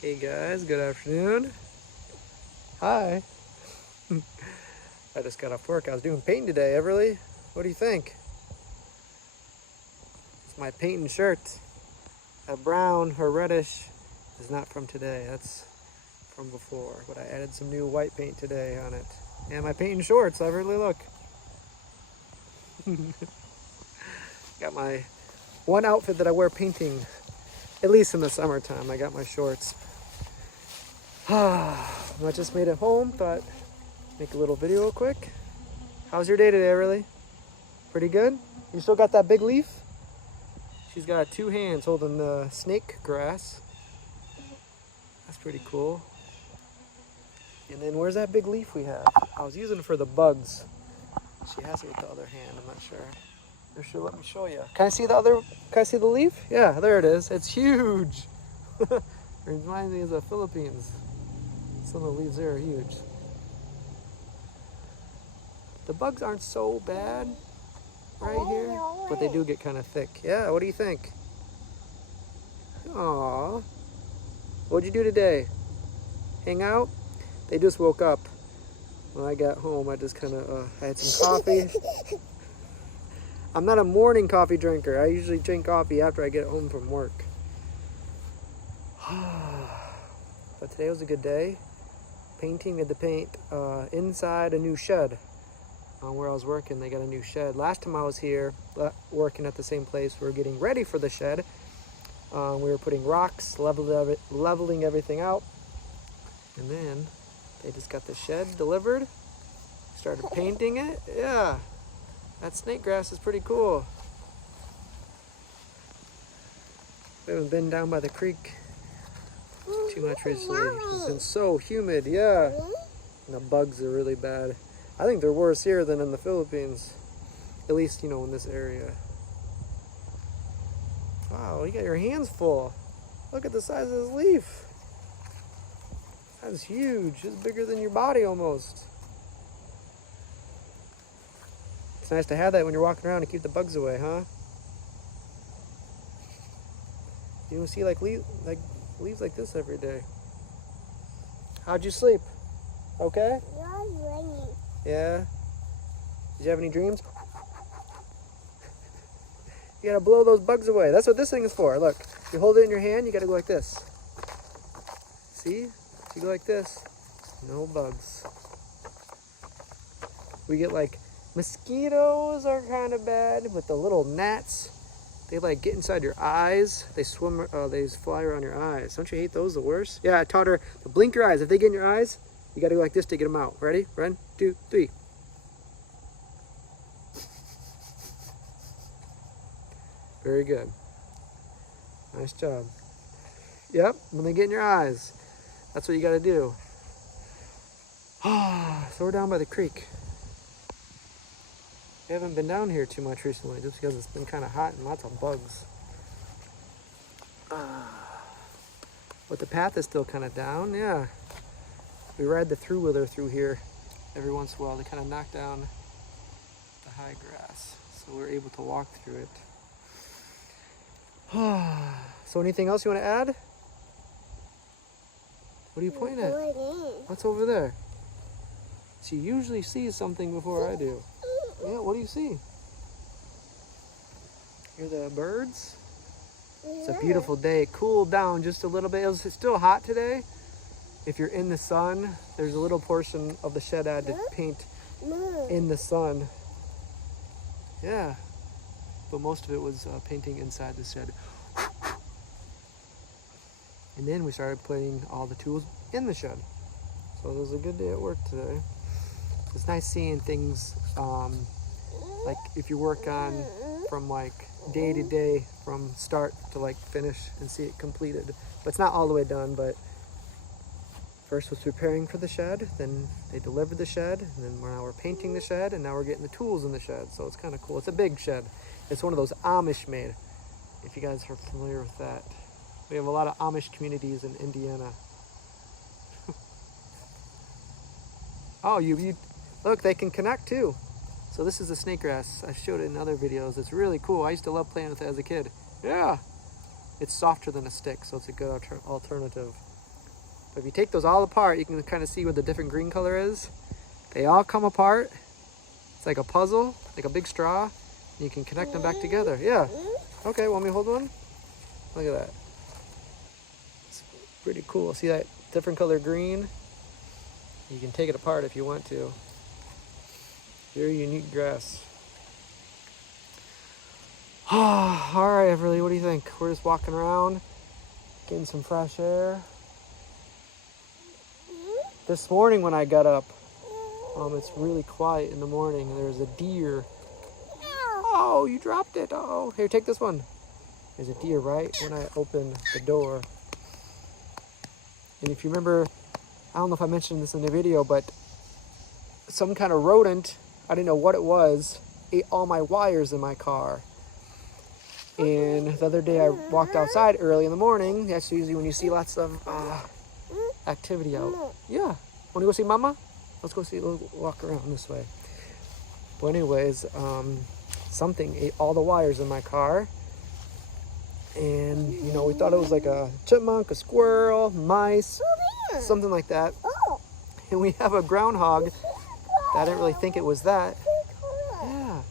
Hey guys, good afternoon. Hi. I just got off work. I was doing painting today, Everly. What do you think? It's my painting shirt. That brown or reddish is not from today. That's from before. But I added some new white paint today on it. And my painting shorts, Everly, look. Got my one outfit that I wear painting, at least in the summertime. I got my shorts. I just made it home, thought make a little video real quick. How's your day today, really? Pretty good? You still got that big leaf? She's got two hands holding the snake grass. That's pretty cool. And then where's that big leaf we have? I was using it for the bugs. She has it with the other hand, I'm not sure. Or she'll let me show you. Can I see the leaf? Yeah, there it is. It's huge. It reminds me of the Philippines. Some of the leaves there are huge. The bugs aren't so bad right here, but they do get kind of thick. Yeah, what do you think? Aww. What'd you do today? Hang out? They just woke up. When I got home, I just kind of I had some coffee. I'm not a morning coffee drinker. I usually drink coffee after I get home from work. But today was a good day. Painting, we had to paint inside a new shed. Where I was working, they got a new shed. Last time I was here, working at the same place, we were getting ready for the shed. We were putting rocks, leveling everything out. And then they just got the shed delivered. Started painting it. Yeah, that snake grass is pretty cool. We haven't been down by the creek too much recently. It's been so humid, yeah. And the bugs are really bad. I think they're worse here than in the Philippines. At least, you know, in this area. Wow, you got your hands full. Look at the size of this leaf. That's huge. It's bigger than your body almost. It's nice to have that when you're walking around to keep the bugs away, huh? You don't see leaves like this every day. How'd you sleep? Okay? Yeah? Did you have any dreams? You gotta blow those bugs away. That's what this thing is for. Look, you hold it in your hand, you gotta go like this. See? If you go like this, no bugs. We get mosquitoes are kind of bad, but the little gnats, they get inside your eyes. They swim, they fly around your eyes. Don't you hate those the worst? Yeah, I taught her to blink your eyes. If they get in your eyes, you gotta go like this to get them out. Ready? 1, 2, 3. Very good. Nice job. Yep, when they get in your eyes, that's what you gotta do. So we're down by the creek. We haven't been down here too much recently just because it's been kind of hot and lots of bugs. But the path is still kind of down, yeah. We ride the through-wheeler through here every once in a while to kind of knock down the high grass. So we're able to walk through it. So anything else you want to add? What are you pointing at? What's over there? She usually sees something before I do. Yeah, what do you see? Hear the birds? It's a beautiful day. It cooled down just a little bit. It's still hot today. If you're in the sun, there's a little portion of the shed I had to paint in the sun. Yeah, but most of it was painting inside the shed. And then we started putting all the tools in the shed. So it was a good day at work today. It's nice seeing things like if you work on from day to day, from start to finish and see it completed. But it's not all the way done, but first was preparing for the shed, then they delivered the shed, and then now we're painting the shed, and now we're getting the tools in the shed. So it's kind of cool. It's a big shed. It's one of those Amish made, if you guys are familiar with that. We have a lot of Amish communities in Indiana. Oh, you look, they can connect too. So this is the snake grass. I showed it in other videos. It's really cool. I used to love playing with it as a kid. Yeah. It's softer than a stick, so it's a good alternative. So if you take those all apart, you can kind of see what the different green color is. They all come apart. It's like a puzzle, like a big straw. And you can connect them back together. Yeah. Okay, want me to hold one? Look at that. It's pretty cool. See that different color green? You can take it apart if you want to. Very unique grass. All right, Everly, what do you think? We're just walking around, getting some fresh air. This morning when I got up, it's really quiet in the morning. There's a deer. Oh, you dropped it. Oh, here, take this one. There's a deer right when I opened the door. And if you remember, I don't know if I mentioned this in the video, but some kind of rodent, I didn't know what it was, ate all my wires in my car. And the other day I walked outside early in the morning. That's usually when you see lots of activity out. Yeah. Want to go see Mama? Let's go see, let's walk around this way. But anyways, something ate all the wires in my car. And, you know, we thought it was like a chipmunk, a squirrel, mice, something like that. And we have a groundhog. I didn't really think it was that. Yeah.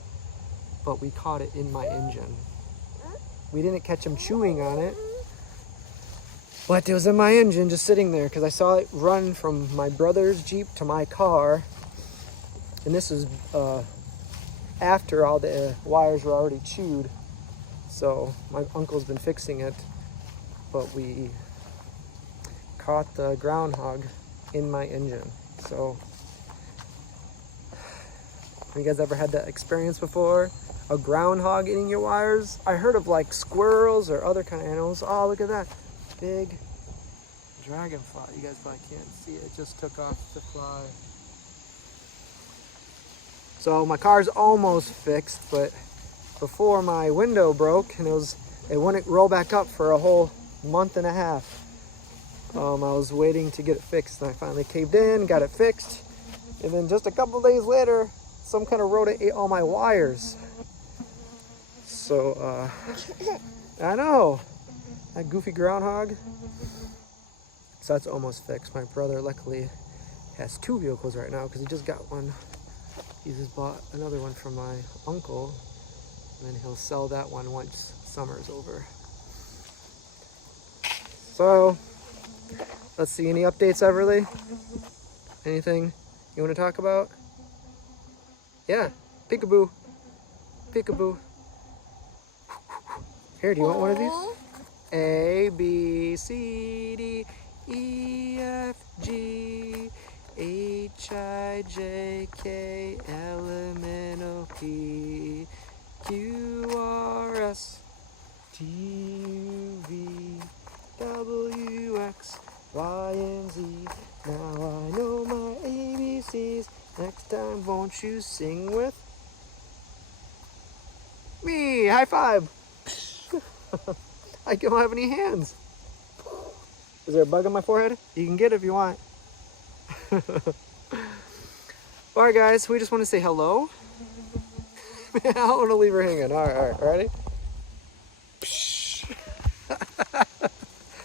But we caught it in my engine. We didn't catch him chewing on it. But it was in my engine just sitting there because I saw it run from my brother's Jeep to my car. And this is after all the wires were already chewed. So my uncle's been fixing it. But we caught the groundhog in my engine. So have you guys ever had that experience before? A groundhog eating your wires? I heard of like squirrels or other kind of animals. Oh, look at that. Big dragonfly. You guys probably can't see it. It just took off the fly. So my car's almost fixed, but before my window broke and it wouldn't roll back up for a whole month and a half. I was waiting to get it fixed and I finally caved in, got it fixed. And then just a couple days later, some kind of rodent ate all my wires. So, I know, that goofy groundhog. So that's almost fixed. My brother luckily has 2 vehicles right now because he just got one. He just bought another one from my uncle, and then he'll sell that one once summer's over. So, let's see, any updates, Everly? Anything you want to talk about? Yeah, peekaboo, peekaboo. Here, do you want one of these? A, B, C, D, E, F, G, H, I, J, K, L, M, N, O, P, Q, R, S, T, U, V, W, X, Y, and Z. Now I know my ABCs. Next time, won't you sing with me? High five. I don't have any hands. Is there a bug on my forehead? You can get it if you want. Alright guys, we just want to say hello. I don't want to leave her hanging. Alright, ready?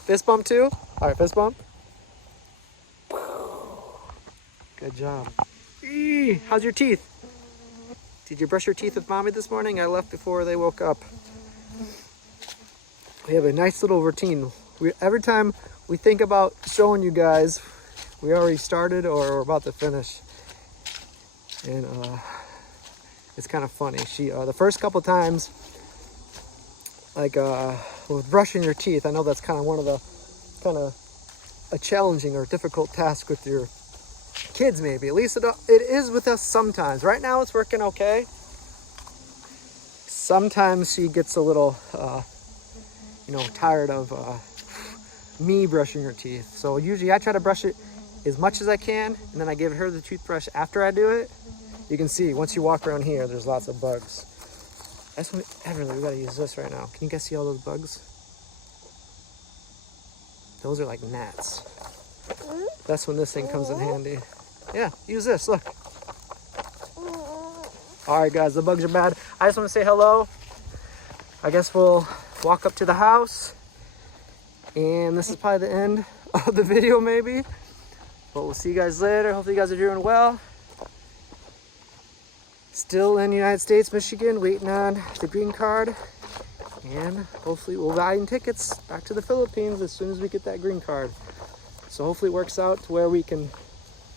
Fist bump too? Alright, fist bump. Good job. Eee, how's your teeth? Did you brush your teeth with Mommy this morning? I left before they woke up. We have a nice little routine. Every time we think about showing you guys, we already started or we're about to finish. And it's kind of funny. The first couple times, like with brushing your teeth, I know that's kind of a challenging or difficult task with your kids maybe. At least it is with us sometimes. Right now it's working okay. Sometimes she gets a little tired of me brushing her teeth. So usually I try to brush it as much as I can, and then I give her the toothbrush after I do it. You can see once you walk around here, there's lots of bugs. That's what we gotta use this right now. Can you guys see all those bugs? Those are like gnats. That's when this thing comes in handy. Yeah, use this, look. All right guys, the bugs are bad. I just want to say hello. I guess we'll walk up to the house And this is probably the end of the video maybe. But we'll see you guys later. Hopefully you guys are doing well. Still in the United States, Michigan, waiting on the green card. And hopefully we'll buy tickets back to the Philippines as soon as we get that green card. So hopefully it works out to where we can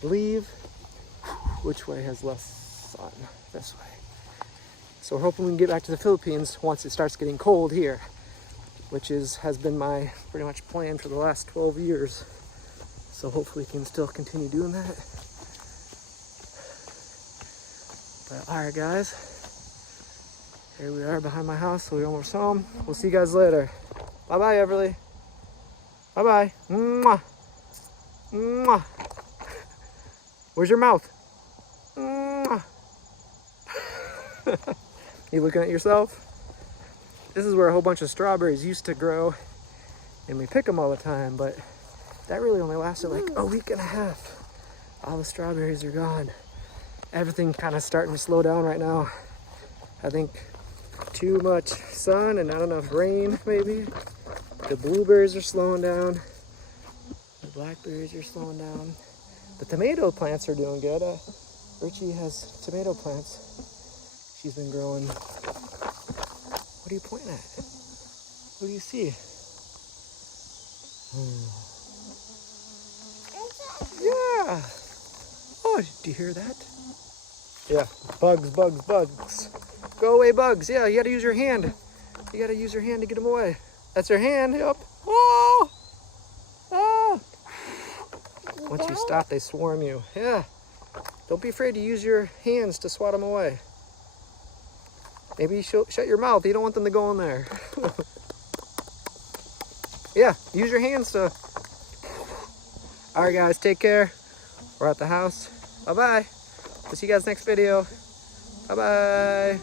leave. Which way has less sun? This way. So we're hoping we can get back to the Philippines once it starts getting cold here, which has been my pretty much plan for the last 12 years. So hopefully we can still continue doing that. But all right, guys, here we are behind my house, so we're almost home. We'll see you guys later. Bye-bye, Everly. Bye-bye. Mwah. Mwah. Where's your mouth? Mwah. You looking at yourself? This is where a whole bunch of strawberries used to grow, and we pick them all the time, but that really only lasted like a week and a half. All the strawberries are gone. Everything kind of starting to slow down right now. I think too much sun and not enough rain, maybe. The blueberries are slowing down. The blackberries are slowing down. The tomato plants are doing good. Richie has tomato plants she's been growing. What are you pointing at? What do you see? Yeah. Oh, do you hear that? Yeah. Bugs, bugs, bugs. Go away, bugs. Yeah, you gotta use your hand. You gotta use your hand to get them away. That's your hand. Yep. Oh! Oh! Once you stop, they swarm you. Yeah. Don't be afraid to use your hands to swat them away. Maybe you shut your mouth. You don't want them to go in there. Yeah, use your hands to... All right, guys, take care. We're at the house. Bye-bye. We'll see you guys next video. Bye-bye.